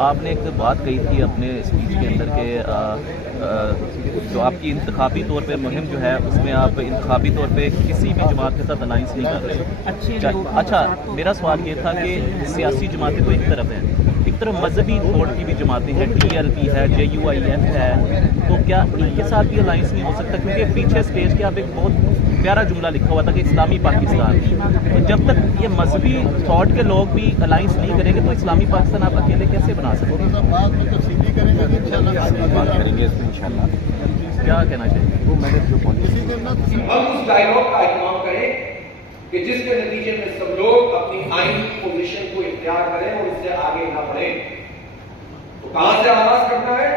آپ نے ایک بات کہی تھی اپنے اسپیچ کے اندر کہ جو آپ کی انتخابی طور پہ مہم جو ہے اس میں آپ انتخابی طور پہ کسی بھی جماعت کے ساتھ الائنس نہیں کر رہے. اچھا, میرا سوال یہ تھا کہ سیاسی جماعتیں تو ایک طرف ہیں, ایک طرف مذہبی تھوڑ کی بھی جماعتیں ہیں, TLP ہے, JUIF ہے, تو کیا ان کے ساتھ بھی الائنس نہیں ہو سکتا؟ کیونکہ پیچھے اسٹیج کے آپ ایک بہت پیارا جملہ لکھا ہوا تھا کہ اسلامی پاکستان, تو جب تک یہ مذہبی تھاٹ کے لوگ بھی الائنس نہیں کریں گے تو اسلامی پاکستان آپ اکیلے کیسے بنا سکتے ہیں؟ بات میں تفصیلی کریں گے بات کریں گے اس میں انشاءاللہ. کیا کہنا چاہیے وہ میں ہم اس ڈائلاگ کا اہتمام کریں کہ جس کے نتیجے میں سب لوگ اپنی آئین پوزیشن کو اختیار کریں اور اس سے آگے نہ بڑھیں. تو کہاں سے آغاز کرنا ہے؟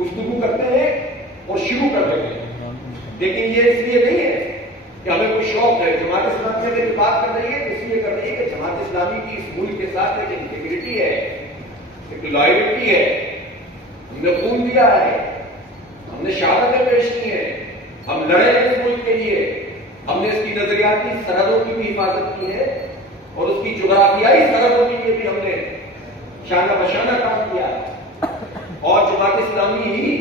گفتگو کرتے ہیں اور شروع کر دیتے ہیں. لیکن یہ اس لیے نہیں ہے کہ ہمیں کوئی شوق ہے. جماعت اسلامی میں یہ بات کر رہی ہے اس لیے کر رہی ہے کہ جماعت اسلامی کی اس ملک کے ساتھ ایک انٹیگریٹی ہے, ایک لائلٹی ہے. ہم نے خون دیا ہے, ہم نے شہادتیں پیش کی ہیں, ہم لڑے ہیں اس ملک کے لیے, ہم نے اس کی نظریاتی سرحدوں کی بھی حفاظت کی ہے اور اس کی جغرافیائی سرحدوں کے لیے بھی ہم نے شانہ بشانہ کام کیا. اور جماعت اسلامی ہی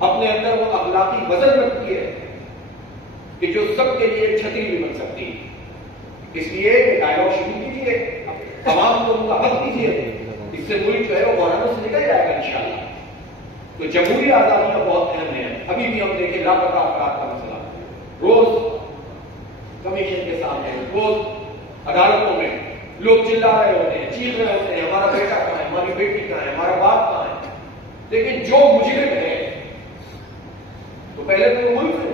اپنے اندر وہ اخلاقی وزن رکھتی ہے کہ جو سب کے لیے چھتری بھی بن سکتی ہے. اس لیے ڈائلاگ شروع کیجیے, تمام لوگوں کا حق دیجیے, اس سے ملک جو ہے وہ بحرانوں سے نکل جائے گا انشاءاللہ. تو جمہوری آزادیاں بہت اہم ہیں. ابھی بھی ہم دیکھیں لاپتہ افراد کا مسئلہ روز کمیشن کے سامنے, روز عدالتوں میں لوگ چلا رہے ہوتے ہیں, چیخ رہے ہوتے ہیں, ہمارا بیٹا کہاں ہے, ہماری بیٹی کہاں ہے, ہمارا باپ کہاں ہے. لیکن جو مجرم ہے تو پہلے تو وہ ملک ہے.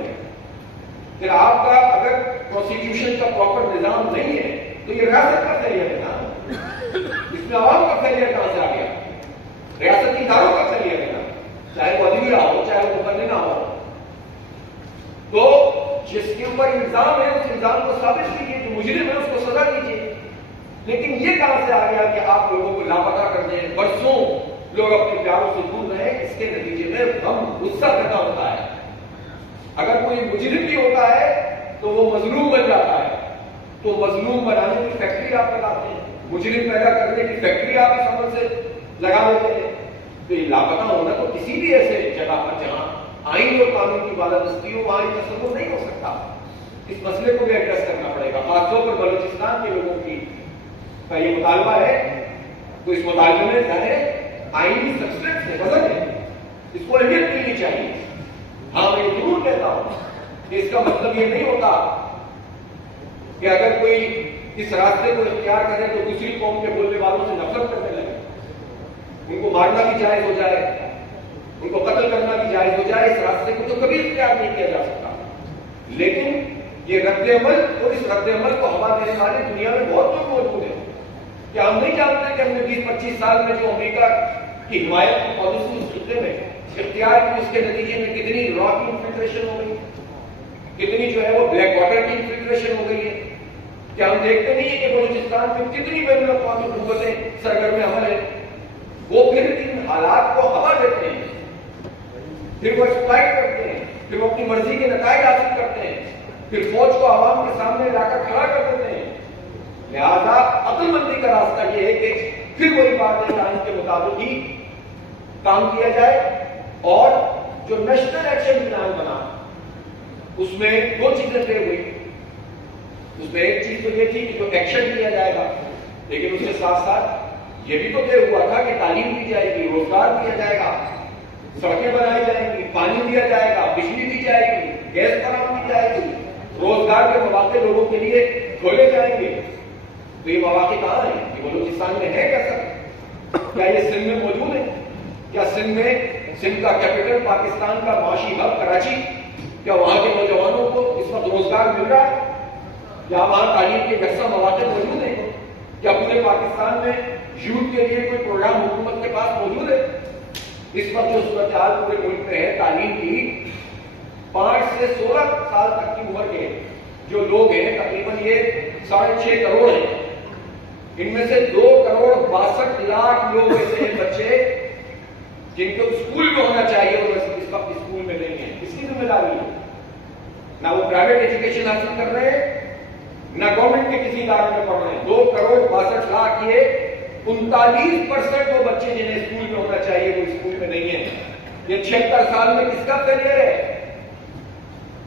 پھر آپ کا اگر پروسیکیوشن کا پراپر نظام نہیں ہے تو یہ ریاست کا فیلئر ہے نا. اس میں عوام کا فیلئر کہاں سے آ گیا؟ ریاستی اداروں کا فیلئر ہے نا, چاہے وہ عدلیہ ہو چاہے وہ مقننہ ہو. تو جس کے اوپر الزام ہے اس الزام کو ثابت کیجیے, جو مجرم ہے اس کو سزا دیجیے. لیکن یہ کہاں سے آ گیا کہ آپ لوگوں کو لاپتہ کر دیں, برسوں لوگ اپنے پیاروں سے دور رہے. اس کے نتیجے میں غم غصہ پیدا ہوتا ہے. اگر کوئی مجرم بھی ہوتا ہے تو وہ مظلوم بن جاتا ہے, تو مظلوم بنانے کی فیکٹری آپ لگاتے ہیں, مجرم پیدا کرنے کی فیکٹری آپ اس عمل سے لگا لیتے ہیں. تو یہ لاپتہ ہونا تو کسی بھی ایسے جگہ پر جہاں آئین اور قانون کی بالادستی ہو وہاں یہ تصور نہیں ہو سکتا. اس مسئلے کو بھی ایڈریس کرنا پڑے گا. خاص طور پر بلوچستان کے لوگوں کی کا یہ مطالبہ ہے تو اس مطالبے میں ظاہر آئینی سبسٹنس ہے, وزن ہے, اس کو اہمیت ملنی چاہیے. ہاں میں یہ ضرور کہتا ہوں کہ اس کا مطلب یہ نہیں ہوتا کہ اگر کوئی اس راستے کو اختیار کرے تو دوسری قوم کے بولنے والوں سے نفرت کرنے لگے, ان کو مارنا بھی جائز ہو جائے, ان کو قتل کرنا بھی جائز ہو جائے. اس راستے کو تو کبھی اختیار نہیں کیا جا سکتا. لیکن یہ رد عمل اور اس رد عمل کو ہوا دینے والے دنیا میں بہت لوگ موجود ہیں. کیا ہم نہیں جانتے کہ ہم نے 20-25 سال میں جو امریکہ کی حمایت پالیسی اس خطے میں اختیار کی, اس کے نتیجے میں کتنی را کی انفلٹریشن ہو گئی, کتنی جو ہے وہ بلیک واٹر کی انفلٹریشن ہو گئی ہے. کیا ہم دیکھتے نہیں ہیں کہ بلوچستان میں کتنی بین الاقوامی قوتیں سرگرم عمل ہیں. وہ پھر ان حالات کو ہوا دیتے ہیں, پھر وہ ایکسپلائٹ کرتے ہیں, پھر وہ اپنی مرضی کے نتائج حاصل کرتے ہیں, پھر فوج کو عوام کے سامنے لا کر کھڑا کر دیتے ہیں. لہذا عقل مندی کا راستہ یہ ہے کہ پھر وہی بات ہے آئین کے مطابق ہی کام کیا جائے. اور جو نیشنل ایکشن پلان بنا اس میں دو چیزیں طے ہوئی. اس میں ایک چیز تو یہ تھی کہ جو ایکشن لیا جائے گا, لیکن اس کے ساتھ ساتھ یہ بھی تو طے ہوا تھا کہ تعلیم دی جائے گی, روزگار دیا جائے گا, سڑکیں بنائی جائیں گی, پانی دیا جائے گا, بجلی دی جائے گی, گیس فراہم کی جائے گی, روزگار کے مواقع لوگوں کے لیے کھولے جائیں گے. تو یہ مواقع کہاں ہیں؟ یہ بلوچستان میں ہے کیا سر؟ کیا یہ سندھ میں موجود ہے؟ کیا سندھ کا کیپٹل پاکستان کا معاشی ہب کراچی, کیا وہاں کے نوجوانوں کو اس وقت روزگار مل رہا ہے؟ کیا وہاں تعلیم کے یکساں مواقع موجود ہیں؟ کیا پورے پاکستان میں یوتھ کے لیے کوئی پروگرام حکومت کے پاس موجود ہے؟ اس وقت جو صورتحال پورے ملک میں ہے تعلیم کی, 5 سے 16 سال تک کی عمر کے جو لوگ ہیں تقریباً یہ 6.5 کروڑ ہیں. ان میں سے 2.62 کروڑ لوگ ایسے ہیں بچے جن کو اسکول میں ہونا چاہیے اور اس وقت اسکول میں نہیں ہے. اس کی ذمہ داری ہے. نہ وہ پرائیویٹ ایجوکیشن حاصل کر رہے ہیں, نہ گورنمنٹ کے کسی ادارے میں پڑھ رہے ہیں. 2.62 کروڑ یہ 39% وہ بچے جنہیں اسکول میں ہونا چاہیے وہ اسکول میں نہیں ہیں. یہ 76 سال میں کس کا فیلئر ہے؟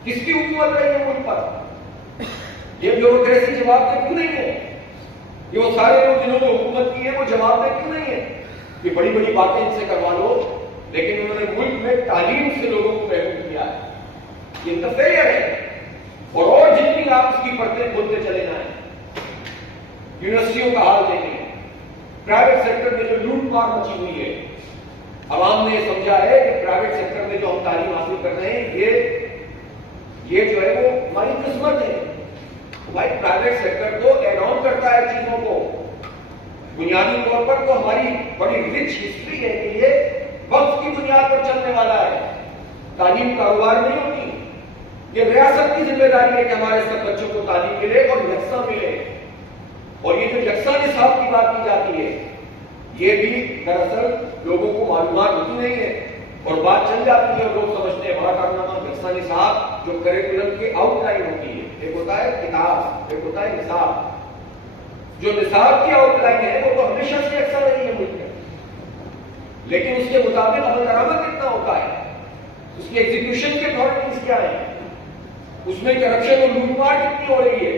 کس کی حکومت رہی ہے ملک پر؟ یہ بیوروکریسی جواب دہ کیوں نہیں ہے؟ یہ وہ سارے لوگ جنہوں نے حکومت کی ہے وہ جواب دہ کیوں نہیں ہے؟ یہ بڑی بڑی باتیں ان سے کروا لو، لیکن انہوں نے ملک میں تعلیم سے لوگوں کو محروم کیا ہے. یہ ان کا فیلئر ہے. اور جتنی آپ اس کی پرتیں کھولتے چلے جائیں. یونیورسٹیوں کا حال دیکھیں، پرائیویٹ سیکٹر میں جو لوٹ مار مچی ہوئی ہے. عوام نے یہ سمجھا ہے کہ پرائیویٹ سیکٹر میں جو ہم تعلیم حاصل کر رہے ہیں یہ جو ہے وہ ہماری قسمت ہے. بھائی پرائیویٹ سیکٹر تو ایڈ آن کرتا ہے چیزوں کو. بنیادی طور پر تو ہماری بڑی رچ ہسٹری ہے کہ یہ وقت کی بنیاد پر چلنے والا ہے. تعلیم کاروبار نہیں ہوتی. یہ ریاست کی ذمہ داری ہے کہ ہمارے سب بچوں کو تعلیم ملے اور یکساں ملے. اور یہ جو یکساں نصاب کی بات کی جاتی ہے یہ بھی دراصل لوگوں کو معلومات ہوتی نہیں ہے اور بات چل جاتی ہے اور لوگ سمجھتے ہیں بڑا کارنامہ یکساں نصاب جو کریکولم کی آؤٹ لائن ہوتی ہے. ایک ہوتا ہے کتاب، ایک ہوتا ہے نصاب. جو نصاب کی آؤٹ لائن ہے وہ تو ہمیشہ سے یکساں رہی ہے ملک میں، لیکن اس کے مطابق عمل درآمد کتنا ہوتا ہے، اس کی ایگزیکیوشن کے اتھارٹیز کیا ہے، اس میں کرپشن اور لوٹ مار کتنی ہو رہی ہے.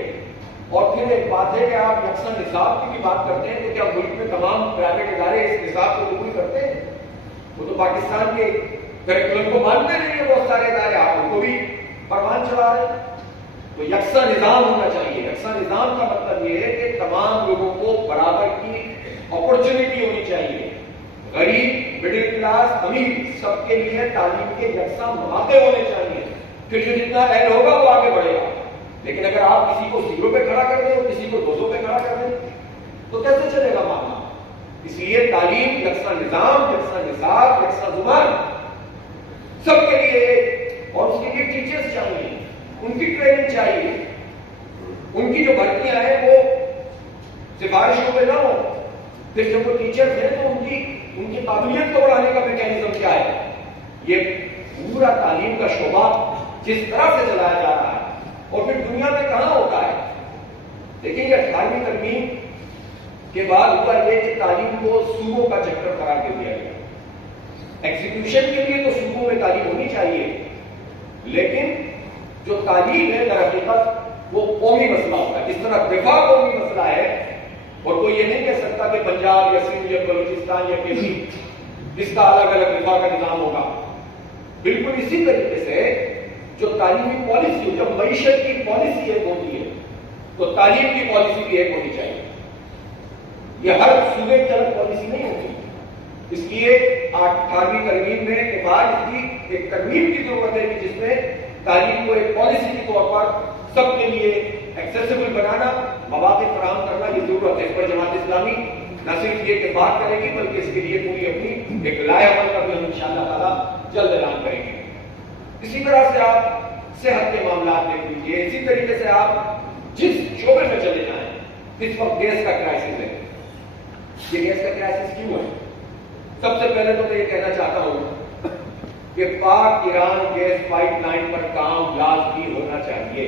اور پھر ایک بات ہے کہ آپ یکساں نصاب کی بھی بات کرتے ہیں تو کیا ملک میں تمام پرائیویٹ ادارے اس نصاب کو قبول کرتے ہیں؟ وہ تو پاکستان کے کریکولم کو مانتے نہیں ہیں. بہت سارے ادارے آپ ان کو بھی پروان چلا رہے ہیں. تو یکساں نظام ہونا چاہیے. یکساں نظام کا مطلب یہ ہے کہ تمام لوگوں کو برابر کی اپرچونٹی ہونی چاہیے. غریب، مڈل کلاس، امیر سب کے لیے تعلیم کے یکساں مواقع ہونے چاہیے. پھر جو جتنا اہل ہوگا وہ آگے بڑھے گا. لیکن اگر آپ کسی کو 0 پہ کھڑا کر دیں اور کسی کو 200 پہ کھڑا کر دیں تو کیسے چلے گا معاملہ؟ اس لیے تعلیم، یکساں نظام، یکساں نصاب، یکساں زبان سب کے لیے. اور اس کے لیے ٹیچرز چاہیے، ان کی ٹریننگ چاہیے. ان کی جو بھرتیاں ہیں وہ سفارشوں پہ نہ ہو. پھر جب وہ ٹیچرز ہیں تو ان کی قابلیت کو بڑھانے کا میکینزم کیا ہے؟ یہ پورا تعلیم کا شعبہ جس طرح سے چلایا جا رہا ہے. اور پھر دنیا میں کہاں ہوتا ہے؟ دیکھیں یہ 18ویں ترمیم کے بعد ہوا یہ کہ تعلیم کو صوبوں کا چیپٹر قرار دے دیا گیا. ایگزیکیوشن کے لیے تو صوبوں میں تعلیم ہونی چاہیے، لیکن جو تعلیم ہے در حقیقت وہ قومی مسئلہ ہوتا ہے. اس طرح دفاع قومی مسئلہ ہے اور کوئی یہ نہیں کہہ سکتا کہ پنجاب یا سندھ یا بلوچستان یا کسی اس کا الگ الگ دفاع کا نظام ہوگا. بالکل اسی طریقے سے جو تعلیمی پالیسی ہو، جب معیشت کی پالیسی ایک ہوتی ہے تو تعلیم کی پالیسی بھی ایک ہونی چاہیے. یہ ہر صوبے کی الگ پالیسی نہیں ہوتی. اس لیے 18ویں ترمیم میں کے بعد اس کی ایک ترمیم کی ضرورت ہے کہ جس میں تعلیم کو ایک پالیسی کے طور پر سب کے لیے ایکسیسیبل بنانا، مواقع فراہم کرنا یہ ضرورت ہے. اس پر جماعت اسلامی نہ صرف یہ کہ بات کرے گی بلکہ اس کے لیے پوری اپنی ایک لائحہ عمل کا بھی ہم انشاءاللہ تعالی جلد اعلان کریں گے. اسی طرح سے آپ صحت کے معاملات دیکھ لیجیے. اسی طریقے سے آپ جس شعبے میں چلے جائیں، اس وقت گیس کا کرائسس ہے. یہ گیس کا کرائسس کیوں ہے؟ سب سے پہلے تو میں یہ کہنا چاہتا ہوں کہ پاک ایران گیس پائپ لائن پر کام لازمی ہونا چاہیے.